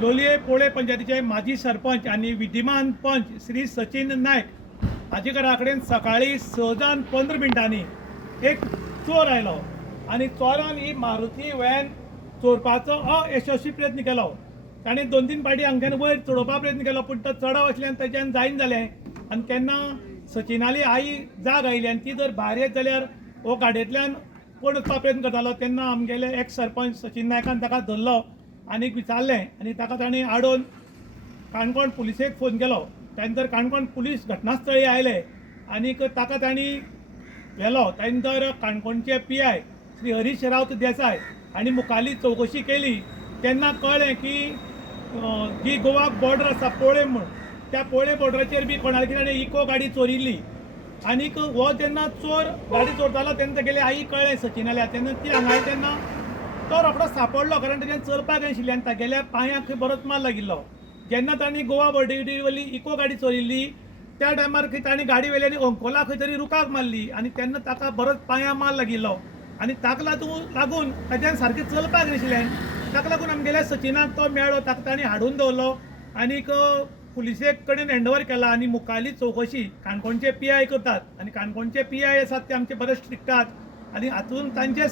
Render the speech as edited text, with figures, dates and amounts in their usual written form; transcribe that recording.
लोलये पोळे पंचायतीचे माजी सरपंच आणि विद्यमान पंच श्री सचिन नायक हाजे घरा कडेन सकाळी 6:15 एक चोर आयलो आणि चोरान ही मारुती व्हॅन चोरपाचो अयशस्वी प्रयत्न केलो. ताणें 2-3 फावटी हांगच्यान वयर चडोवपा प्रयत्न केलो पूण तो चडव आसल्यान ताच्यान जायना जालें आनी तेन्ना सचिनाली आई जाग आयली आनी ती जर भायर येत जाल्यार हो गाडयेंतल्यान कोण वचपा प्रयत्न करतालो तेन्ना आमगेले एक्स सरपंच सचिन नायकान ताका धरलो आनी विचारलें आनी ताका ताणें हाडून काणकोण पुलिसेक फोन केलो. त्यानंतर काणकोण पुलीस घटनास्थळी आयले आनी ताका तांणी व्हेलो. त्यानंतर काणकोणचे PI श्री हरीश रावत देसाय हांणी मुखाल्ली चवकशी केली तेन्ना कळ्ळें की जी गोवा बॉर्डर आसा पोळे म्हूण त्या पोळे बॉर्डराचेर बी कोणाली ताणें इको गाडी चोरिल्ली आनीक हो जेन्ना चोर गाडी चोरतालो तेन्ना तेगेले आई कळ्ळें सचिनाल्या तेन्ना ती हांगा तेन्ना तो रोखडो सांपडलो कारण ताणें चलपाक आशिल्लें आनी तागेल्या पांयाक बरोच मार लागिल्लो. जेन्ना तांणी गोवा बॉर्डरी वयली इको गाडी चोरिल्ली त्या टायमार तांणी गाडी व्हेली आनी अंकोला खंय तरी रुकाक मारली आनी तेन्ना ताका बरोच पांयां मार लागिल्लो आनी ताका लागून ताच्यान सारकें चलपाक नाशिल्लें. ताका लागून आमगेल्या सचिनाक तो मेळ्ळो ताका तांणी हाडून दवरलो आनीक पुलिसे कडेन हँडओवर केला आनी मुखाल्ली चवकशी काणकोणचे PI करतात आनी काणकोणचे PI आसात ते आमचे बरे स्ट्रिक्ट आसात आनी हातून तांचे